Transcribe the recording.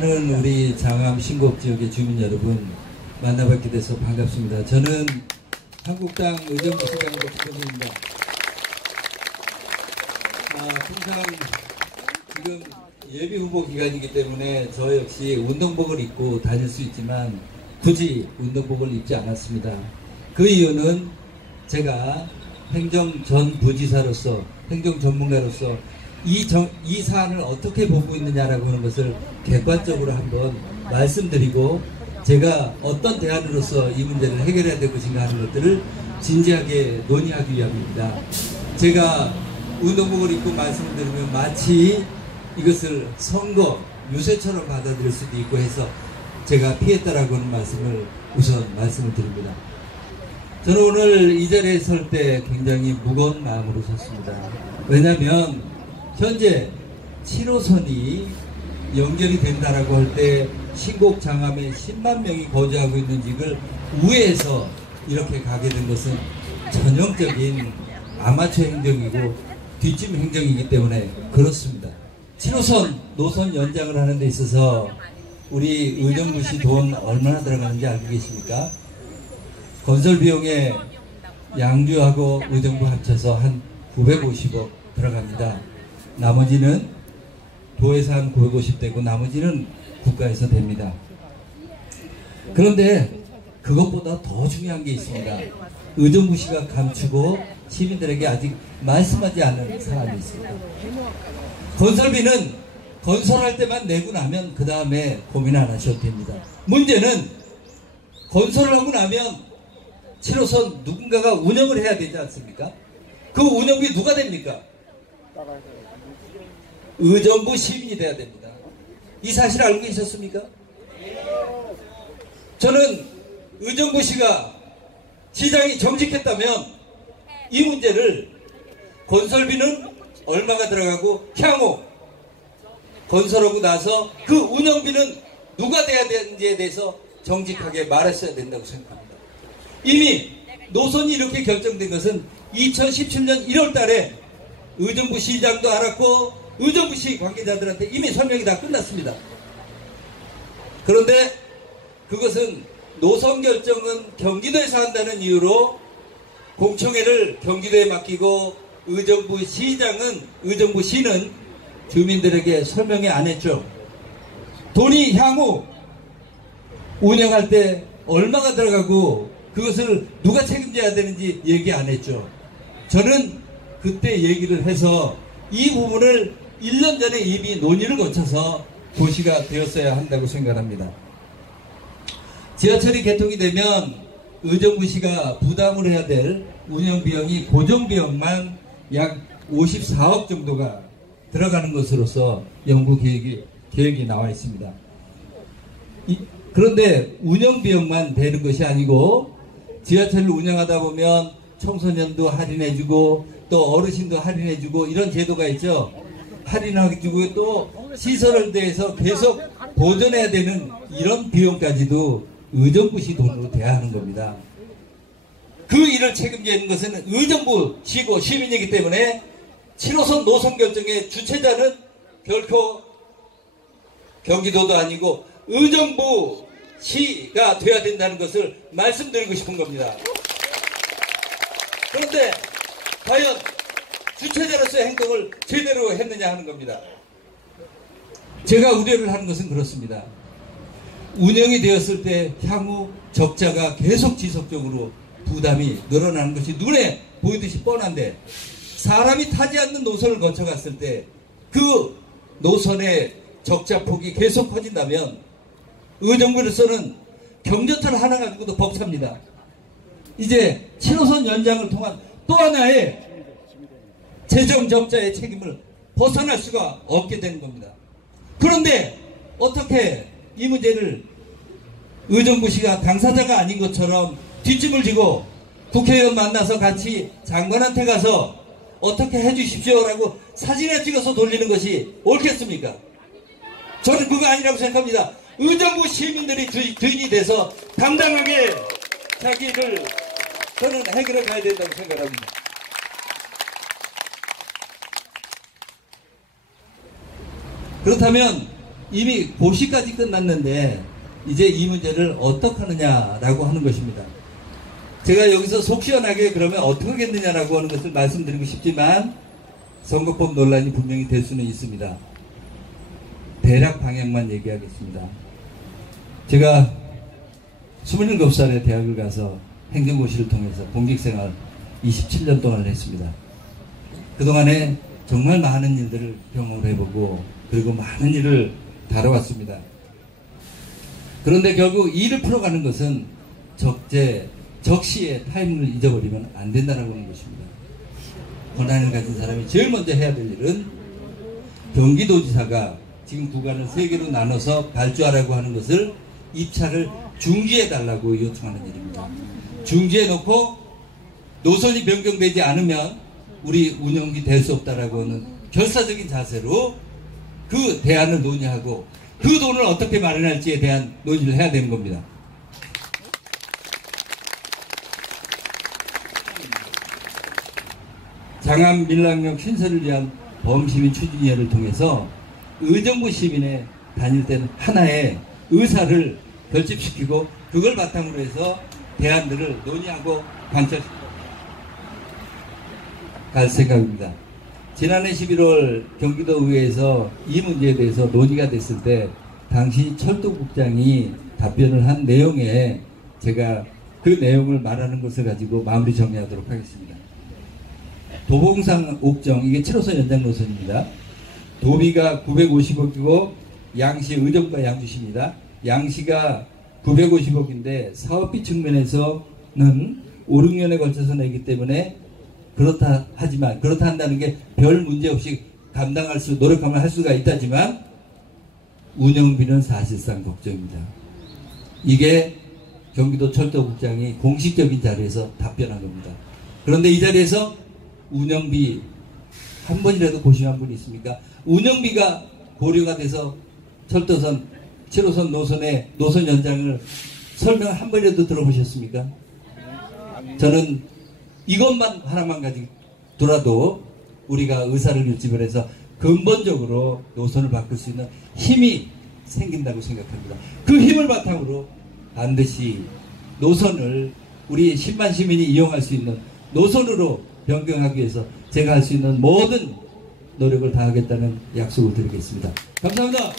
많은 우리 장암 신곡 지역의 주민 여러분 만나뵙게 돼서 반갑습니다. 저는 한국당 의정부 시장으로 김건희입니다. 통상 지금 예비 후보 기간이기 때문에 저 역시 운동복을 입고 다닐 수 있지만 굳이 운동복을 입지 않았습니다. 그 이유는 제가 행정 전 부지사로서 행정 전문가로서 이 사안을 어떻게 보고 있느냐라고 하는 것을 객관적으로 한번 말씀드리고 제가 어떤 대안으로서 이 문제를 해결해야 될 것인가 하는 것들을 진지하게 논의하기 위함입니다. 제가 운동복을 입고 말씀을 드리면 마치 이것을 선거 유세처럼 받아들일 수도 있고 해서 제가 피했다라고 하는 말씀을 우선 말씀을 드립니다. 저는 오늘 이 자리에 설 때 굉장히 무거운 마음으로 섰습니다. 왜냐하면 현재 7호선이 연결이 된다라고 할 때 신곡 장암에 10만 명이 거주하고 있는 지역을 우회해서 이렇게 가게 된 것은 전형적인 아마추어 행정이고 뒷짐 행정이기 때문에 그렇습니다. 7호선 노선 연장을 하는 데 있어서 우리 의정부시 돈 얼마나 들어가는지 알고 계십니까? 건설 비용에 양주하고 의정부 합쳐서 한 950억 들어갑니다. 나머지는 도에서 한 950되고 나머지는 국가에서 됩니다. 그런데 그것보다 더 중요한 게 있습니다. 의정부시가 감추고 시민들에게 아직 말씀하지 않은 사안이 있습니다. 건설비는 건설할 때만 내고 나면 그 다음에 고민 안 하셔도 됩니다. 문제는 건설을 하고 나면 7호선 누군가가 운영을 해야 되지 않습니까? 그 운영비 누가 됩니까? 의정부 시민이 돼야 됩니다. 이 사실 알고 계셨습니까? 저는 의정부시가 시장이 정직했다면 이 문제를 건설비는 얼마가 들어가고 향후 건설하고 나서 그 운영비는 누가 돼야 되는지에 대해서 정직하게 말했어야 된다고 생각합니다. 이미 노선이 이렇게 결정된 것은 2017년 1월 달에 의정부 시장도 알았고 의정부시 관계자들한테 이미 설명이 다 끝났습니다. 그런데 그것은 노선 결정은 경기도에서 한다는 이유로 공청회를 경기도에 맡기고 의정부시는 주민들에게 설명이 안 했죠. 돈이 향후 운영할 때 얼마가 들어가고 그것을 누가 책임져야 되는지 얘기 안 했죠. 저는 그때 얘기를 해서 이 부분을 1년 전에 이미 논의를 거쳐서 도시가 되었어야 한다고 생각합니다. 지하철이 개통이 되면 의정부시가 부담을 해야 될 운영비용이 고정비용만 약 54억 정도가 들어가는 것으로서 연구 계획이 나와 있습니다. 그런데 운영비용만 되는 것이 아니고 지하철을 운영하다 보면 청소년도 할인해주고 또 어르신도 할인해주고 이런 제도가 있죠. 할인해주고 또 시설에 대해서 계속 보존해야 되는 이런 비용까지도 의정부시 돈으로 돼야 하는 겁니다. 그 일을 책임지는 것은 의정부시고 시민이기 때문에 7호선 노선 결정의 주체자는 결코 경기도도 아니고 의정부시가 돼야 된다는 것을 말씀드리고 싶은 겁니다. 그런데 과연 주체자로서의 행동을 제대로 했느냐 하는 겁니다. 제가 우려를 하는 것은 그렇습니다. 운영이 되었을 때 향후 적자가 계속 지속적으로 부담이 늘어나는 것이 눈에 보이듯이 뻔한데 사람이 타지 않는 노선을 거쳐갔을 때 그 노선의 적자폭이 계속 커진다면 의정부로서는 경전철 하나 가지고도 벅찹니다. 이제 7호선 연장을 통한 또 하나의 재정 적자의 책임을 벗어날 수가 없게 되는 겁니다. 그런데 어떻게 이 문제를 의정부시가 당사자가 아닌 것처럼 뒷짐을 지고 국회의원 만나서 같이 장관한테 가서 어떻게 해주십시오라고 사진을 찍어서 돌리는 것이 옳겠습니까? 저는 그거 아니라고 생각합니다. 의정부 시민들이 주인이 돼서 당당하게 자기를 저는 해결해 가야 된다고 생각합니다. 그렇다면 이미 고시까지 끝났는데 이제 이 문제를 어떻게 하느냐라고 하는 것입니다. 제가 여기서 속 시원하게 그러면 어떻게 하겠느냐라고 하는 것을 말씀드리고 싶지만 선거법 논란이 분명히 될 수는 있습니다. 대략 방향만 얘기하겠습니다. 제가 27살에 대학을 가서 행정고시를 통해서 공직생활 27년 동안 했습니다. 그동안에 정말 많은 일들을 경험을 해보고 그리고 많은 일을 다뤄왔습니다. 그런데 결국 일을 풀어가는 것은 적시에 타이밍을 잊어버리면 안 된다는 것입니다. 권한을 가진 사람이 제일 먼저 해야 될 일은 경기도지사가 지금 구간을 3개로 나눠서 발주하라고 하는 것을 입찰을 중지해달라고 요청하는 일입니다. 중지해놓고 노선이 변경되지 않으면 우리 운영이 될 수 없다라고 하는 결사적인 자세로 그 대안을 논의하고 그 돈을 어떻게 마련할지에 대한 논의를 해야 되는 겁니다. 장암 밀락역 신설을 위한 범시민 추진위원회를 통해서 의정부 시민에 다닐 때는 하나의 의사를 결집시키고 그걸 바탕으로 해서 대안들을 논의하고 관철시켜 갈 생각입니다. 지난해 11월 경기도의회에서 이 문제에 대해서 논의가 됐을 때 당시 철도국장이 답변을 한 내용에 제가 그 내용을 말하는 것을 가지고 마무리 정리하도록 하겠습니다. 도봉산 옥정, 이게 7호선 연장 노선입니다. 도비가 950억이고 양시 의정부가 양주시입니다. 양시가 950억인데 사업비 측면에서는 5, 6년에 걸쳐서 내기 때문에 그렇다 하지만 그렇다 한다는 게 별 문제 없이 노력하면 할 수가 있다지만 운영비는 사실상 걱정입니다. 이게 경기도 철도국장이 공식적인 자리에서 답변한 겁니다. 그런데 이 자리에서 운영비 한 번이라도 고심한 분이 있습니까? 운영비가 고려가 돼서 철도선 7호선 노선의 노선 연장을 설명 한 번이라도 들어보셨습니까? 저는 이것만 하나만 가지고라도 우리가 의사를 결집을 해서 근본적으로 노선을 바꿀 수 있는 힘이 생긴다고 생각합니다. 그 힘을 바탕으로 반드시 노선을 우리 10만 시민이 이용할 수 있는 노선으로 변경하기 위해서 제가 할 수 있는 모든 노력을 다하겠다는 약속을 드리겠습니다. 감사합니다.